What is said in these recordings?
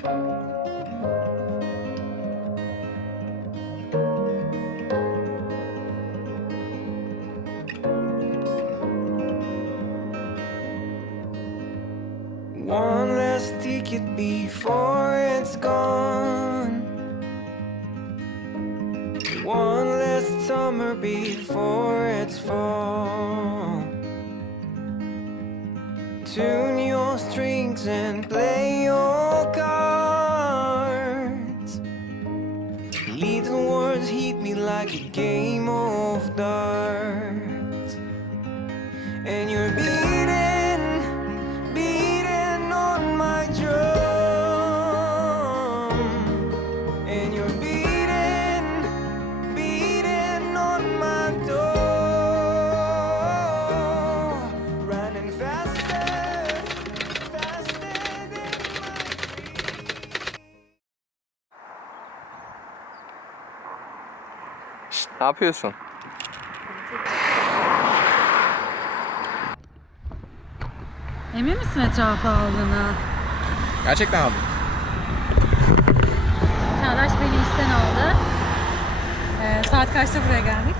One last ticket before it's gone. One last summer before it's fall. Tune your strings and play your like a game of darts. And you're Ne yapıyorsun? Emin misin etrafa aldığına? Gerçekten aldım. Çağdaş beni işten aldı. Ee, saat kaçta buraya geldik?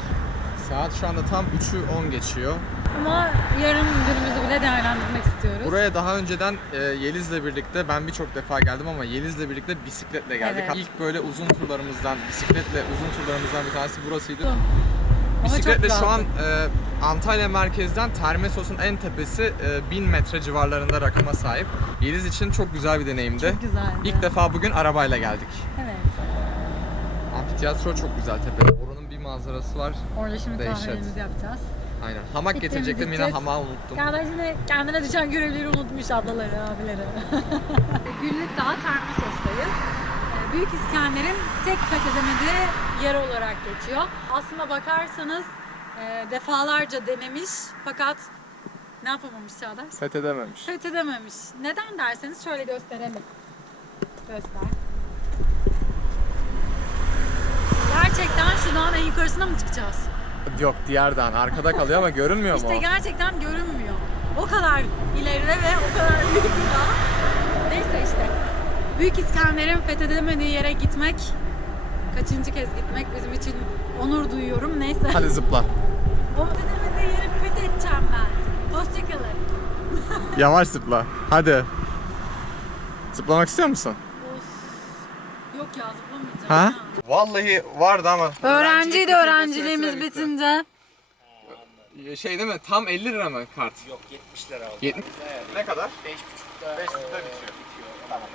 Saat şu anda tam 3'ü 10 geçiyor. Ama yarın günümüzü bile değerlendirmek istiyoruz. Buraya daha önceden e, Yeliz'le birlikte ben birçok defa geldim ama Yeliz'le birlikte bisikletle geldik. Evet. İlk böyle uzun turlarımızdan, bisikletle uzun turlarımızdan bir tanesi burasıydı. Ama Bisikletle şu an e, Antalya merkezden Termesos'un en tepesi e, 1000 metre civarlarında rakıma sahip. Yeliz için çok güzel bir deneyimdi. Çok güzeldi. İlk defa bugün arabayla geldik. Evet. Amfiteyatro çok güzel tepede. Oranın bir manzarası var. Orada şimdi Dehşet. kahvelerimizi yapacağız. Aynen. Hamak Gittiğimiz getirecektim yine gideceğiz. hamağı unuttum. Yine kendine düşen görevleri unutmuş ablaları, abileri. Güllük Dağı Termosos'tayız. Ee, Büyük İskender'in tek fethedemediği yer olarak geçiyor. Aslında bakarsanız e, defalarca denemiş fakat ne yapamamış Çağdaş? Fethedememiş. Fethedememiş. Neden derseniz şöyle gösterelim. Göster. Gerçekten şu dağın en yukarısına mı çıkacağız? Yok diğer dağın arkada kalıyor ama görünmüyor mu? İşte gerçekten görünmüyor. O kadar ileride ve o kadar büyük bir dağ. Neyse işte. Büyük İskender'in fethedemediği yere gitmek, kaçıncı kez gitmek bizim için onur duyuyorum. Neyse. Hadi zıpla. O fethedemediği yeri fethedeceğim ben. Hoşçakalın. Yavaş zıpla. Hadi. Zıplamak istiyor musun? Yok ya zıplamayacağım. Ha? ya. Vallahi vardı ama. Öğrenciydi öğrenciliğimiz bitince. Şey değil mi? Tam 50 lira mı kart? Yok 70 lira oldu. 70. Ne kadar? 5,5'da 5 bitiyor. Tamam.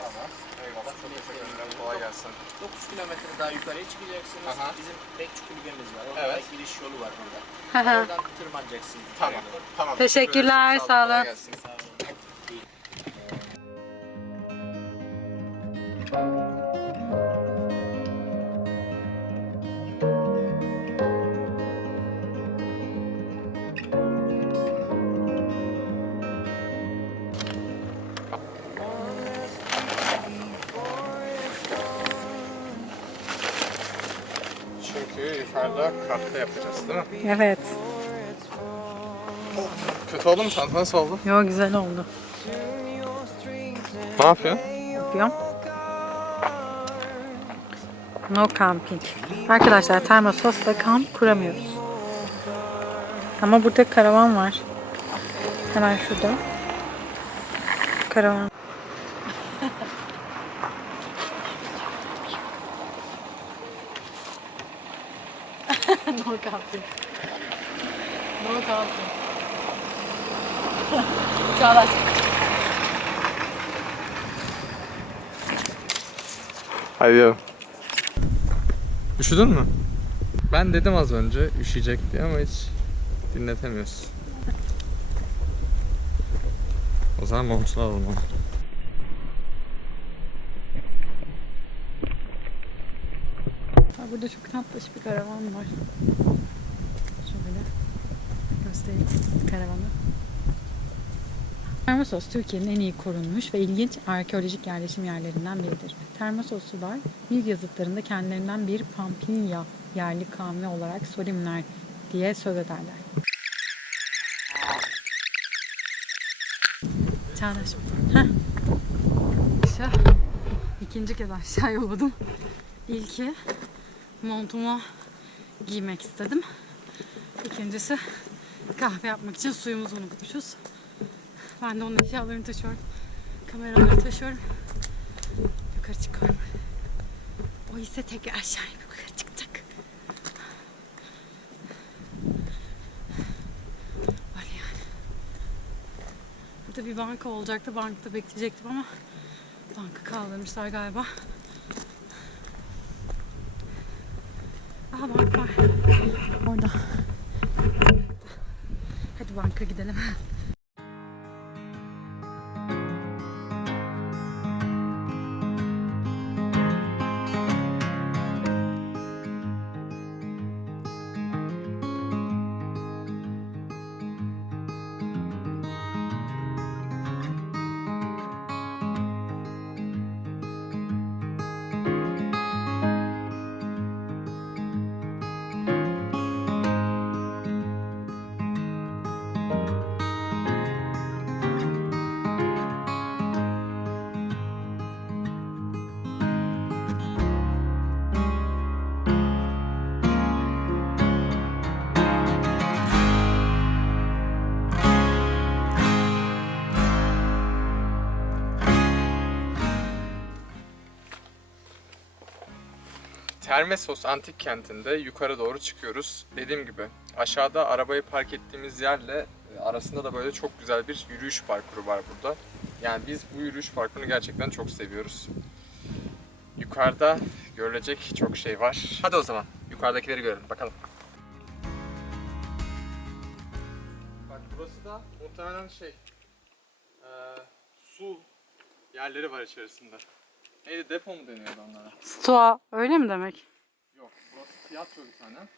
Tamam. Eyvallah. Çok teşekkür ederim. Kolay gelsin. 9 kilometre daha yukarıya çıkacaksınız. Aha. Bizim Bekçi kulübemiz var. Orada Evet. giriş yolu var burada. Oradan tırmanacaksınız. Tamam. Tamam. Teşekkürler, sağ Kolay olun. Çünkü yukarıda kartta yapacağız değil mi? Evet. Kötü oldu mu çanta? Nasıl oldu? Yo güzel oldu. Ne yapıyorsun? Yapıyorum. No camping. Arkadaşlar Termosos'ta kamp kuramıyoruz. Ama burada karavan var. Hemen şurada. Karavan. no camping. No camping. Çağdaş. Hadi gidelim. Üşüdün mü? Ben dedim az önce üşüyecek diye ama hiç dinletemiyorsun. O zaman montunu alalım onu. Burada çok tatlış bir karavan var. Şöyle göstereyim karavanı. Termosos Türkiye'nin en iyi korunmuş ve ilginç arkeolojik yerleşim yerlerinden biridir. Termososlular bir yazıtlarında kendilerinden bir Pampinya yerli kavmi olarak Solimler diye söz ederler. Çağdaş. Heh. İkinci kez aşağı yolladım. İlki montumu giymek istedim. İkincisi kahve yapmak için suyumuzu unutmuşuz. Ben de onun eşyalarını taşıyorum. Kameraları taşıyorum. Yukarı çıkıyorum. O ise tekrar aşağı yukarı çıkacak. Öyle yani. Burada bir banka olacaktı. Bankta bekleyecektim ama banka kaldırmışlar galiba. Aha bank var. Orada. Hadi banka gidelim. Termesos antik kentinde yukarı doğru çıkıyoruz. Dediğim gibi aşağıda arabayı park ettiğimiz yerle e, arasında da böyle çok güzel bir yürüyüş parkuru var burada. Yani biz bu yürüyüş parkurunu gerçekten çok seviyoruz. Yukarıda görülecek çok şey var. Hadi o zaman yukarıdakileri görelim bakalım. Bak burası da muhtemelen şey eee, su yerleri var içerisinde. Neydi depo mu deniyordu onlara? Stoa öyle mi demek? Yok, burası tiyatro bir tane.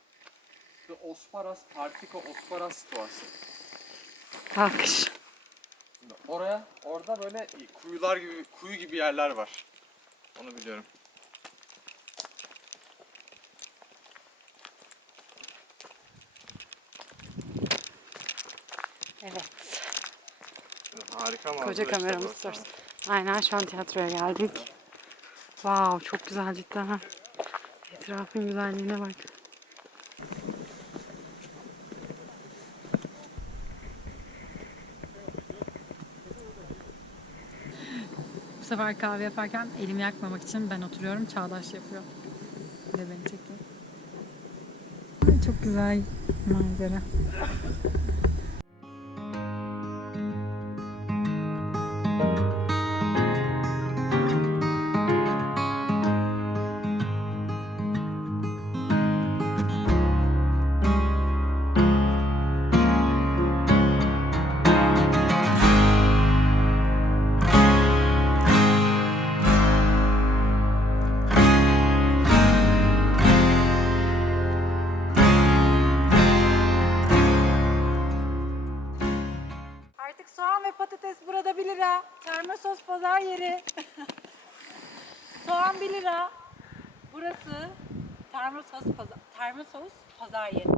The Osparas Partiko Osparas Tuası. Kalkış. Şimdi oraya, orada böyle kuyular gibi, kuyu gibi yerler var. Onu biliyorum. Evet. Harika manzara Koca işte kameramız var. Aynen şu an tiyatroya geldik. Wow çok güzel cidden. Etrafın güzelliğine bak. Bu sefer kahve yaparken elimi yakmamak için ben oturuyorum. Çağdaş yapıyor. Ve beni çekiyor. Çok güzel manzara. Patates burada 1 lira. Termosos pazar yeri. soğan 1 lira. Burası termosos pazar, termosos pazar yeri.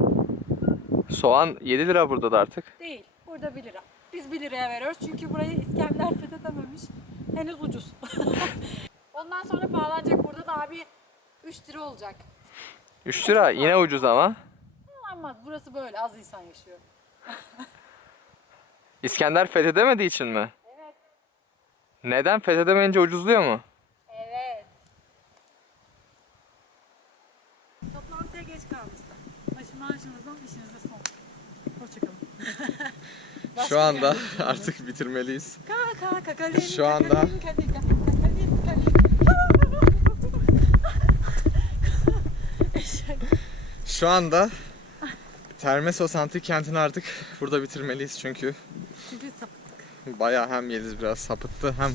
Soğan 7 lira burada da artık. Değil. Burada 1 lira. Biz 1 liraya veriyoruz çünkü burayı İskender fethedememiş. Henüz ucuz. Ondan sonra pahalanacak. Burada da abi 3 lira olacak. 3 lira yine ucuz ama. Olmaz. Burası böyle. Az insan yaşıyor. İskender fethedemediği için mi? Evet. Neden? Fethedemeyince ucuzluyor mu? Evet. Toplantıya geç kalmıştı. Başım maaşınızdan işinize son. Hoşçakalın. Şu anda artık bitirmeliyiz. Şu anda-. Şu anda Termesos antik kentini artık burada bitirmeliyiz Çünkü bayağı hem Yeliz biraz sapıttı hem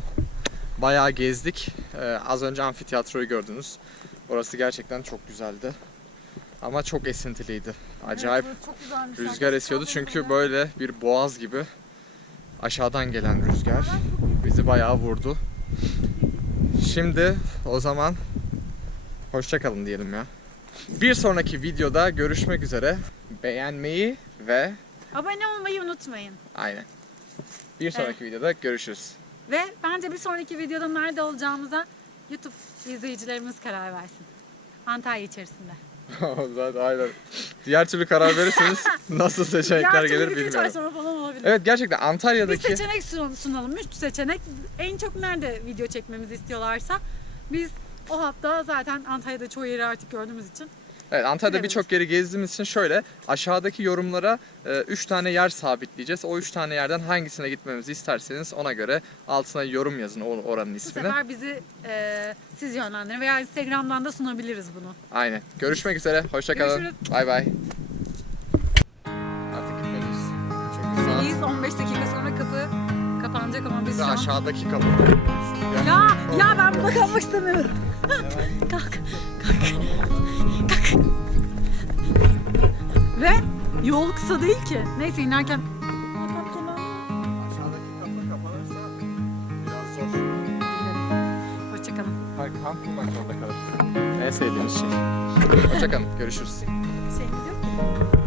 bayağı gezdik. Ee, az önce amfiteyatroyu gördünüz. Orası gerçekten çok güzeldi. Ama çok esintiliydi. Acayip Evet, çok rüzgar esiyordu çünkü böyle bir boğaz gibi aşağıdan gelen rüzgar bizi bayağı vurdu. Şimdi o zaman hoşça kalın diyelim ya. Bir sonraki videoda görüşmek üzere. Beğenmeyi ve Abone olmayı unutmayın. aynen. Bir sonraki videoda görüşürüz. Ve bence bir sonraki videoda nerede olacağımıza YouTube izleyicilerimiz karar versin. Antalya içerisinde. Zaten aynen. Diğer türlü karar verirseniz nasıl seçenekler gelir bir bilmiyorum. sonra falan olabilir. Evet gerçekten Bir Antalya'daki seçenek sun- sunalım. Üç seçenek. En çok nerede video çekmemizi istiyorlarsa biz o hafta zaten Antalya'da çoğu yeri artık gördüğümüz için Evet Antalya'da birçok yeri gezdiğimiz için şöyle aşağıdaki yorumlara 3 tane yer sabitleyeceğiz. O 3 tane yerden hangisine gitmemizi isterseniz ona göre altına yorum yazın o oranın bu ismini. sefer bizi e, siz yönlendirin veya Instagram'dan da sunabiliriz bunu. Aynen. Görüşmek üzere. Hoşça kalın. Görüşürüz. Bay bay. Artık gitmeliyiz. Çünkü saat Biz 15 dakika sonra kapı kapanacak ama biz şu an... aşağıdaki kapı. Ya, ya ben burada kalmak istemiyorum. kalk, kalk, kalk. Ve yol kısa değil ki. Neyse inerken... Aşağıdaki kapı kapanırsa biraz zor. Hoşçakalın. Hayır, kamp kurmak zorunda kalırsın. En sevdiğiniz şey. Hoşçakalın. Görüşürüz. Şeyimiz yok ki.